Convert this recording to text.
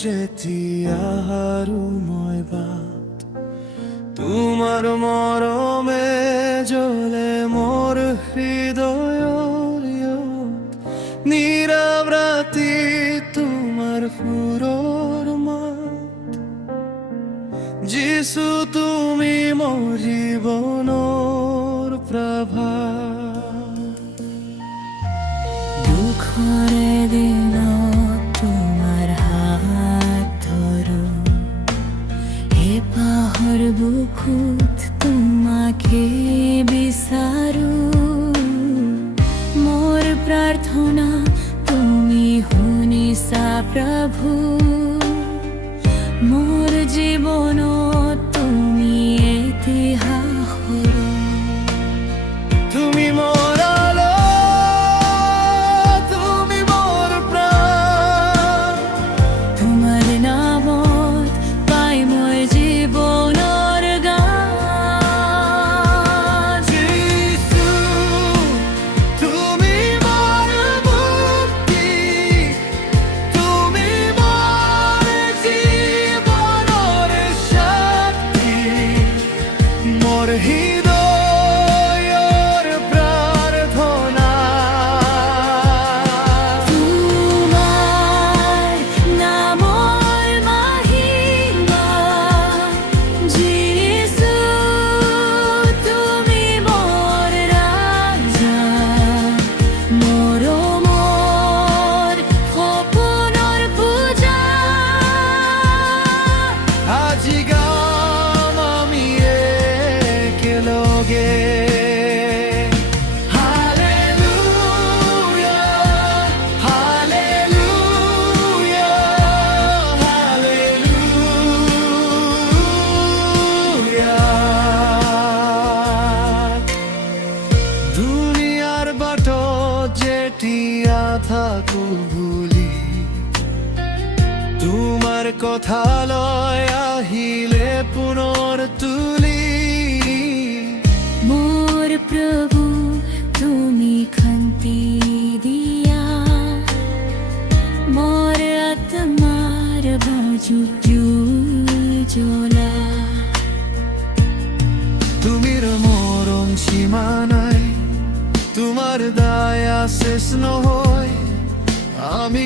যেতিয়াৰো মই বাট তোমাৰ মৰমে জ্বলে মোৰ হৃদয়ৰ নীৰৱ ৰাতি তোমাৰ সুৰৰ মাত যিছু তুমি মোৰ জীৱনৰ প্ৰভা দুখৰে দিনত তোমাৰ হাত ধৰো হেঁপাহৰ বুকুত তোমাকে বিচাৰো মোৰ প্ৰাৰ্থনা তুমি শুনিছা প্ৰভু মোৰ জীৱনত তুমি ইতিহাস তুমি মোৰ আলো তুমি মোৰ প্ৰাণ তোমাৰ নামত পাই মই জীৱনৰ গান যিছু তুমি মোৰ মুক্তি তুমি মোৰ জীৱনৰ শক্তি মোৰ হৃদয়ৰ প্ৰাৰ্থনা তোমাৰ নামৰ মহিমা যিছু তুমি মোৰ ৰাজা মৰমৰ সপোনৰ পূজা আজি গাম আমি একেলগে হালেলুয়া হালেলুয়া হালেলুয়া দুনিয়াৰ বাটত যেতিয়া থাকো বুলি তোমাৰ কথালৈ আহিলে পুনৰ তুলি মোৰ প্ৰভু তুমি শান্তি দিয়া মোৰ আত্মাৰ বাজু জ্বলা তুমিৰ মৰম সীমা নাই তোমাৰ দয়া শেষ নহয় আমি